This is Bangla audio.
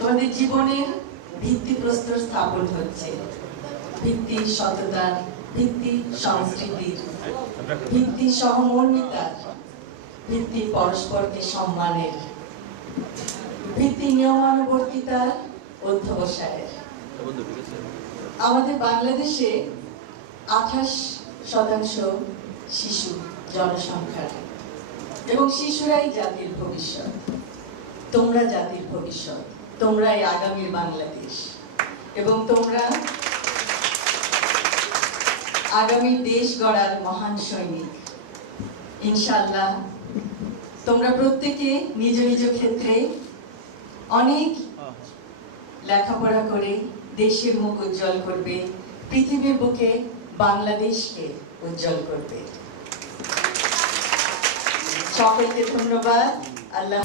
তোমাদের জীবনের ভিত্তিপ্রস্তর স্থাপন হচ্ছে, ভিত্তি সততার, ভিত্তি সংস্কৃতির, ভিত্তি সহমর্মিতার, ভিত্তি পরস্পরকে সম্মানের, ভিত্তি নিয়মানুবর্তিতার, অধ্যবসায়ের। আমাদের বাংলাদেশে 28% শিশু জনসংখ্যার, এবং শিশুরাই জাতির ভবিষ্যৎ। তোমরা জাতির ভবিষ্যৎ, তোমরাই আগামীর বাংলাদেশ, এবং তোমরা আগামী দেশ গড়ার মহান সৈনিক। ইনশাআল্লাহ তোমরা প্রত্যেকে নিজ নিজ ক্ষেত্রে অনেক লেখাপড়া করে দেশের মুখ উজ্জ্বল করবে, পৃথিবীর বুকে বাংলাদেশকে উজ্জ্বল করবে। সকলকে ধন্যবাদ। আল্লাহ।